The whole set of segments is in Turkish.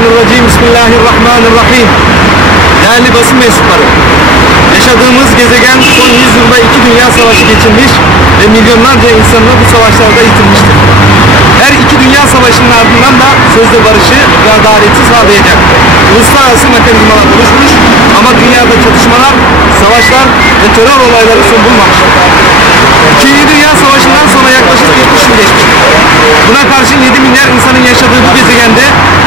Euzubillahimineşşeytanirracim. Bismillahirrahmanirrahim. Değerli basın mensupları. Yaşadığımız gezegen son 100 yılda iki dünya savaşı geçirmiş ve milyonlarca insanını bu savaşlarda yitirmiştir. Her iki dünya savaşının ardından da sözde barışı ve adaleti sağlayacak uluslararası mekanizmalar oluşmuş ama dünyada çatışmalar, savaşlar ve terör olayları son bulmamıştır. İkinci Dünya Savaşı'ndan sonra yaklaşık 70 yıl geçmiştir. Buna karşın 7 milyar insanın yaşadığı bu gezegende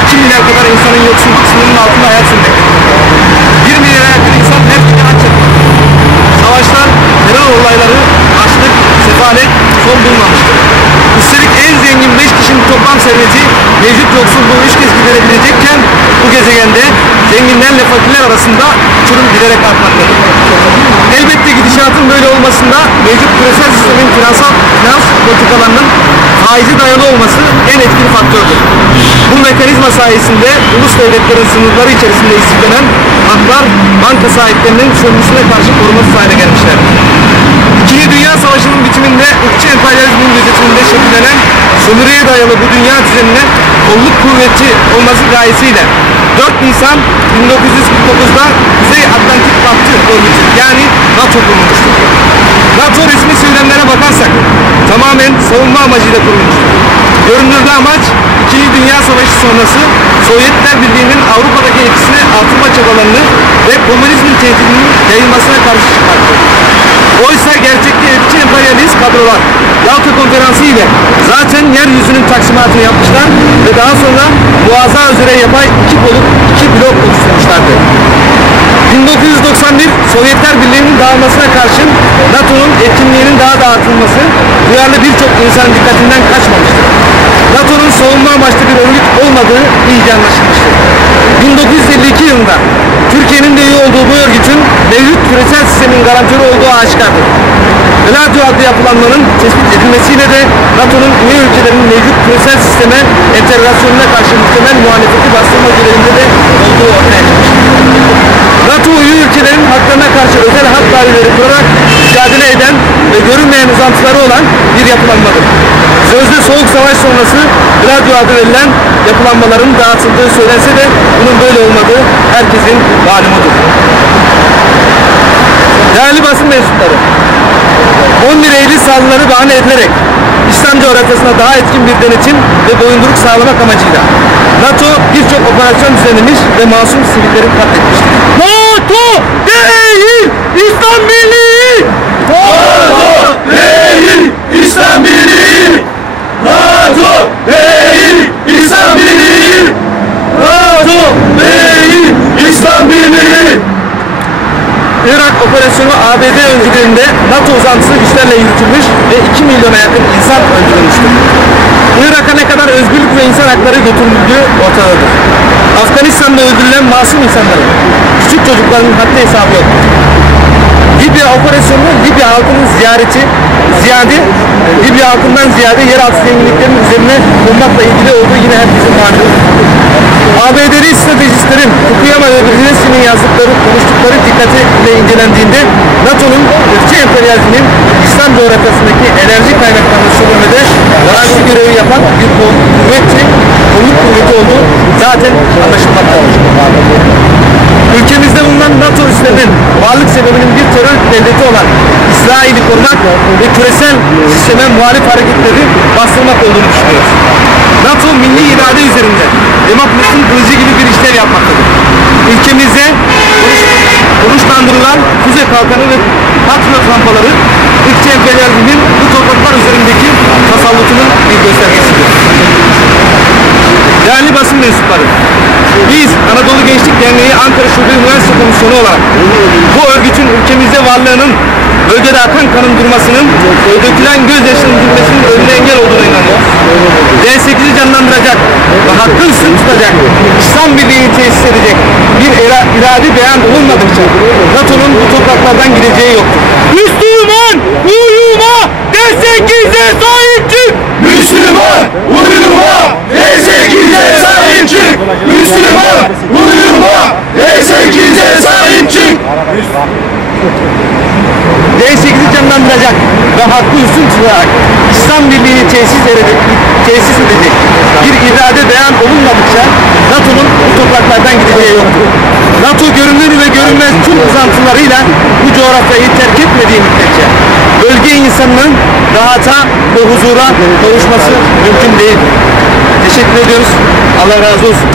2 milyar kadar insanın yoksulluk sınırının altında hayat sürmektedir. 1 milyara yakın insan gün aç. Savaşlar, terör olayları, açlık, sefalet son bulmamıştır. Üstelik en zengin 5 kişinin toplam serveti mevcut yoksulluğu 3 kez giderebilecekken bu gezegende zenginlerle fakirler arasında uçurum giderek artmaktadır. Elbette gidişatın böyle olmasında mevcut küresel sistemin finansal finans politikalarının faizi dayalı olması en etkili faktördür. Bu mekanizma sayesinde ulus devletlerin sınırları içerisinde istiklenen haklar banka sahiplerinin sömürüsüne karşı korumasız hale gelmişlerdir. İkinci Dünya Savaşı'nın bitiminde ırkçı emperyalizmin gözetiminde şekillenen sömürüye dayalı bu dünya düzenine kolluk kuvveti olması gayesiyle 4 Nisan 1949'da Kuzey Atlantik Paktı örgütü yani NATO kurulmuştur. NATO resmi söylemlere bakarsak tamamen savunma amacıyla kurulmuştur. Görünürde amaç İkinci Dünya Savaşı sonrası Sovyetler Birliği'nin Avrupa'daki etkisini artırma çabalarını ve komünizmin tehdidinin yayılmasına karşı çıkarttı. Oysa gerçekte ırkçı emperyalist kadrolar Yalta Konferansı ile zaten yeryüzünün taksimatını yapmışlar ve daha sonra muazza üzere yapay iki blok, iki blok oluşturmuşlardı. 1991 Sovyetler Birliği'nin dağılmasına karşın NATO'nun etkinliğinin daha da artırılması duyarlı birçok insanın dikkatinden kaçmamıştır. NATO'nun savunma amaçlı bir örgüt olmadığı iyice anlaşılmıştır. 1952 yılında Türkiye'nin de üye olduğu bu örgütün mevcut küresel sistemin garantörü olduğu aşikardır. Gladio adlı yapılanmanın tespit edilmesiyle de NATO'nun üye ülkelerinin mevcut küresel sisteme entegrasyonuna karşı muhtemel muhalefeti bastırma görevinde Sonrası Gladio adı verilen yapılanmaların dağıtıldığı söylense de bunun böyle olmadığı herkesin malumudur. Değerli basın mensupları, 11 Eylül saldırıları bahane edilerek İslam coğrafyasına daha etkin bir denetim ve boyunduruk sağlamak amacıyla NATO birçok operasyon düzenlemiş ve masum sivilleri katletmiştir. NATO değil İslam Birliği! NATO değil İslam Birliği. NATO değil İslam Birliği. NATO değil İslam Birliği. Irak operasyonu ABD öncülüğünde NATO uzantısı güçlerle yürütülmüş ve 2 milyona yakın insan öldürülmüştür. Irak'a ne kadar özgürlük ve insan hakları götürüldüğü ortadadır. Afganistan'da öldürülen masum insanların, küçük çocukların haddi hesabı yoktur. Libya operasyonu Libya halkının ziyareti, ziyade Libya halkından ziyade yeraltı zenginliklerinin üzerine konmakla ilgili olduğu yine herkesin malumu. ABD'li stratejistlerin Fukuyama ve Brzezinski'nin yazdıkları, konuştukları dikkatle incelendiğinde NATO'nun ırkçı emperyalizmin İslam coğrafyasındaki enerji kaynaklarını sömürmede garantisi görevi yapan bir kuvvetçi, kolluk kuvveti olduğu zaten anlaşılmaktadır. Ülkemizde bulunan NATO üslerinin varlık sebebinin bir terör devleti olan İsrail'i korumak ve küresel sisteme muhalif hareketleri bastırmak olduğunu düşünüyoruz. NATO milli irade üzerinde demokrasinin kılıcı gibi bir işlev yapmaktadır. Ülkemizde konuşlandırılan Kuzey Kalkanı ve Patriot rampaları ırkçı emperyalizmin bu topraklar üzerindeki tasallutunun bir göstergesidir. Değerli basın mensupları, biz Anadolu Gençlik Derneği Ankara Şube Üniversite Komisyonu olarak bu örgütün ülkemizde varlığının bölgede akan kanın durmasının dökülen gözyaşının durmasının önüne engel olduğuna inanıyoruz. D8'i canlandıracak ve hakkı üstün tutacak, İslam Birliği'ni tesis edecek bir ira- irade beyan olunmadıkça NATO'nun bu topraklardan gideceği yoktur. Müslüman uyuma D8'e sahip çık! Müslüman uyuma. D8'e sahip çık. Müslüman uyuma. D8'e sahip çık. D8'i canlandıracak ve hakkı üstün tutarak İslam Birliği'ni tesis edecek, tesis edecek bir irade beyan olunmadıkça NATO'nun bu topraklardan gideceği yoktur. NATO görünür ve görünmez tüm uzantılarıyla bu coğrafyayı terk etmediği müddetçe bölge insanının rahata ve huzura kavuşması mümkün değil. Teşekkür ediyoruz. Allah razı olsun.